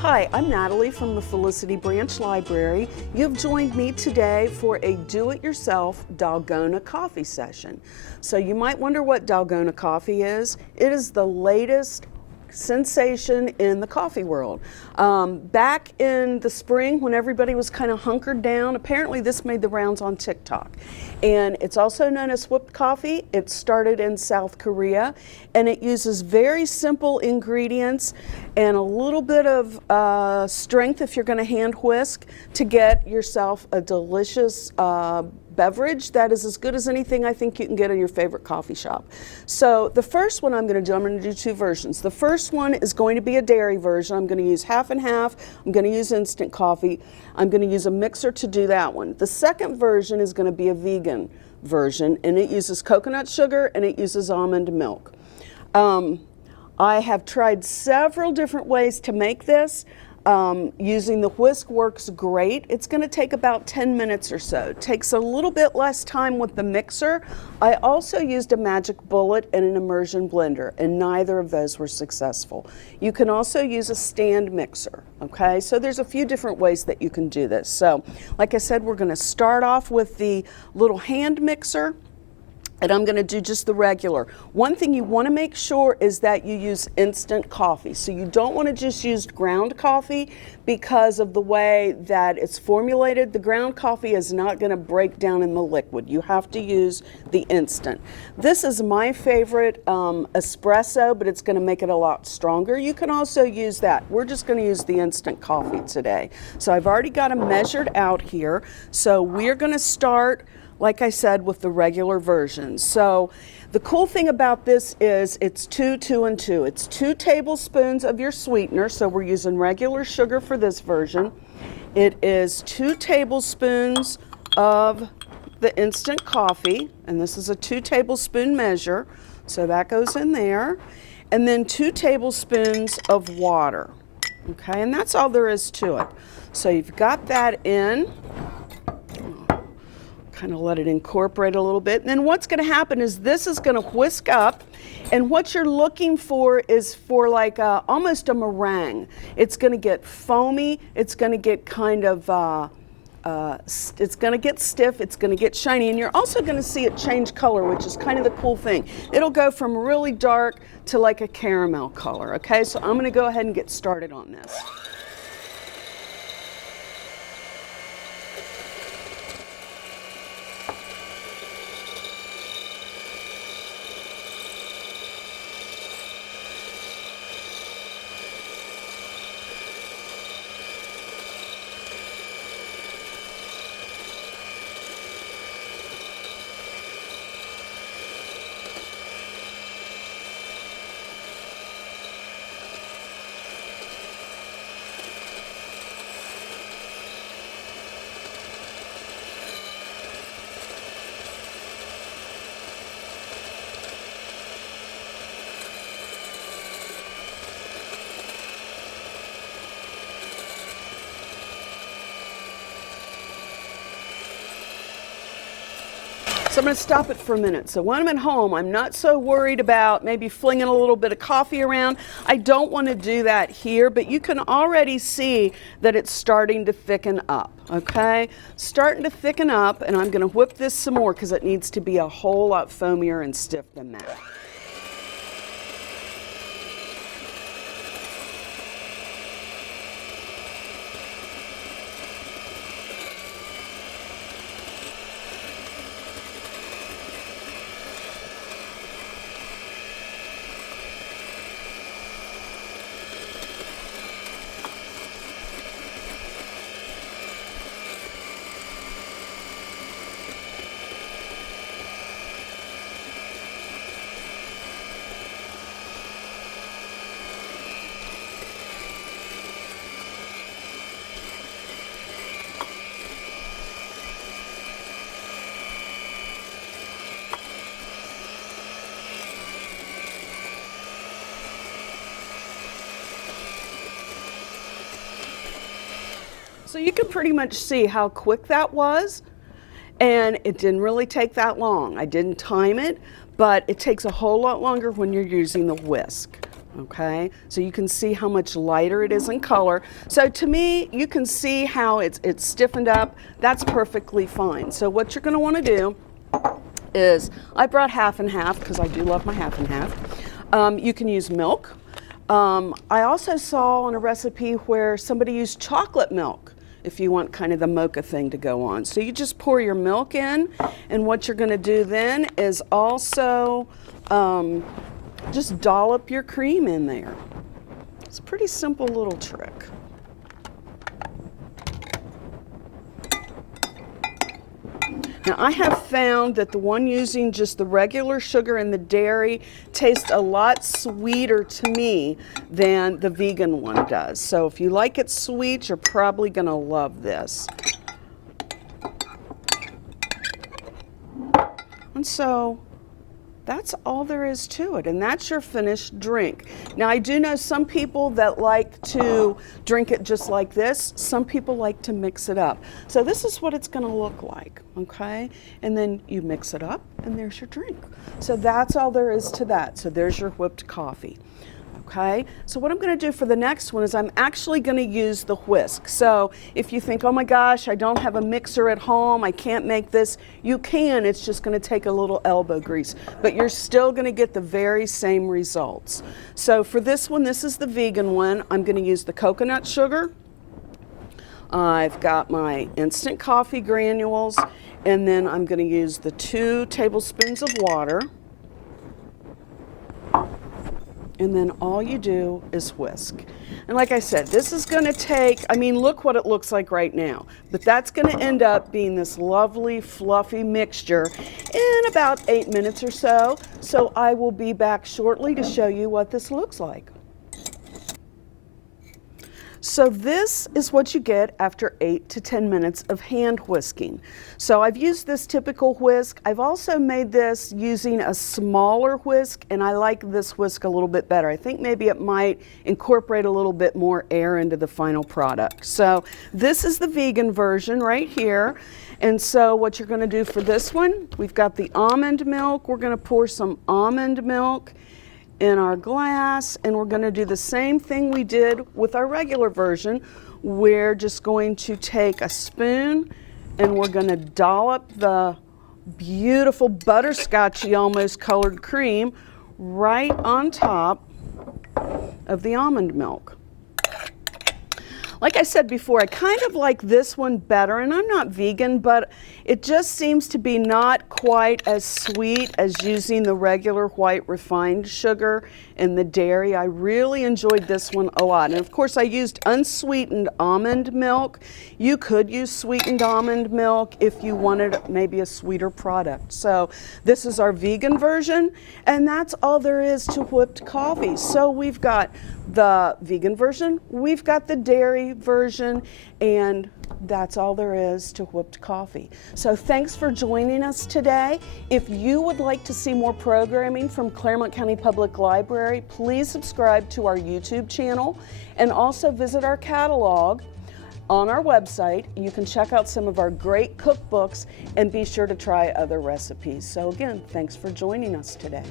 Hi, I'm Natalie from the Felicity Branch Library. You've joined me today for a do-it-yourself Dalgona coffee session. So you might wonder what Dalgona coffee is. It is the latest sensation in the coffee world. Back in the spring when everybody was kind of hunkered down, apparently this made the rounds on TikTok. And it's also known as whipped coffee. It started in South Korea, and it uses very simple ingredients and a little bit of strength if you're going to hand whisk to get yourself a delicious beverage that is as good as anything I think you can get in your favorite coffee shop. So the first one I'm going to do two versions. The first one is going to be a dairy version. I'm going to use half and half. I'm going to use instant coffee. I'm going to use a mixer to do that one. The second version is going to be a vegan version, and it uses coconut sugar and it uses almond milk. I have tried several different ways to make this. Using the whisk works great. It's going to take about 10 minutes or so. It takes a little bit less time with the mixer. I also used a magic bullet and an immersion blender, and neither of those were successful. You can also use a stand mixer, okay? So there's a few different ways that you can do this. So, like I said, we're going to start off with the little hand mixer. And I'm going to do just the regular. One thing you want to make sure is that you use instant coffee. So you don't want to just use ground coffee because of the way that it's formulated. The ground coffee is not going to break down in the liquid. You have to use the instant. This is my favorite espresso, but it's going to make it a lot stronger. You can also use that. We're just going to use the instant coffee today. So I've already got them measured out here. So we're going to start, like I said, with the regular version. So the cool thing about this is it's 2, 2, and 2. It's 2 tablespoons of your sweetener, so we're using regular sugar for this version. It is 2 tablespoons of the instant coffee, and this is a 2 tablespoon measure, so that goes in there. And then 2 tablespoons of water, okay? And that's all there is to it. So you've got that in. Kind of let it incorporate a little bit. And then what's going to happen is this is going to whisk up, and what you're looking for is for like almost a meringue. It's going to get foamy. It's going to get kind of, it's going to get stiff. It's going to get shiny, and you're also going to see it change color, which is kind of the cool thing. It'll go from really dark to like a caramel color. Okay, so I'm going to go ahead and get started on this. So I'm going to stop it for a minute. So when I'm at home, I'm not so worried about maybe flinging a little bit of coffee around. I don't want to do that here, but you can already see that it's starting to thicken up, okay? Starting to thicken up, and I'm going to whip this some more because it needs to be a whole lot foamier and stiff than that. So you can pretty much see how quick that was, and it didn't really take that long. I didn't time it, but it takes a whole lot longer when you're using the whisk. Okay, so you can see how much lighter it is in color. So to me, you can see how it's stiffened up. That's perfectly fine. So what you're going to want to do is, I brought half and half because I do love my half and half. You can use milk. I also saw on a recipe where somebody used chocolate milk if you want kind of the mocha thing to go on. So you just pour your milk in, and what you're going to do then is also just dollop your cream in there. It's a pretty simple little trick. Now I have found that the one using just the regular sugar and the dairy tastes a lot sweeter to me than the vegan one does. So if you like it sweet, you're probably going to love this. And so that's all there is to it, and that's your finished drink. Now I do know some people that like to drink it just like this. Some people like to mix it up. So this is what it's going to look like, okay? And then you mix it up, and there's your drink. So that's all there is to that. So there's your whipped coffee. Okay, so what I'm going to do for the next one is I'm actually going to use the whisk. So if you think, oh my gosh, I don't have a mixer at home, I can't make this, you can. It's just going to take a little elbow grease, but you're still going to get the very same results. So for this one, this is the vegan one, I'm going to use the coconut sugar. I've got my instant coffee granules, and then I'm going to use the 2 tablespoons of water. And then all you do is whisk. And like I said, this is going to take, I mean, look what it looks like right now. But that's going to end up being this lovely, fluffy mixture in about 8 minutes or so. So I will be back shortly to show you what this looks like. So this is what you get after 8 to 10 minutes of hand whisking. So I've used this typical whisk. I've also made this using a smaller whisk, and I like this whisk a little bit better. I think maybe it might incorporate a little bit more air into the final product. So this is the vegan version right here. And so what you're going to do for this one, we've got the almond milk. We're going to pour some almond milk in our glass, and we're going to do the same thing we did with our regular version. We're just going to take a spoon and we're going to dollop the beautiful butterscotchy almost colored cream right on top of the almond milk. Like I said before, I kind of like this one better, and I'm not vegan, but it just seems to be not quite as sweet as using the regular white refined sugar and the dairy. I really enjoyed this one a lot. And of course I used unsweetened almond milk. You could use sweetened almond milk if you wanted maybe a sweeter product. So this is our vegan version, and that's all there is to whipped coffee. So we've got the vegan version, we've got the dairy version, and that's all there is to whipped coffee. So thanks for joining us today. If you would like to see more programming from Clermont County Public Library, please subscribe to our YouTube channel and also visit our catalog on our website. You can check out some of our great cookbooks and be sure to try other recipes. So again, thanks for joining us today.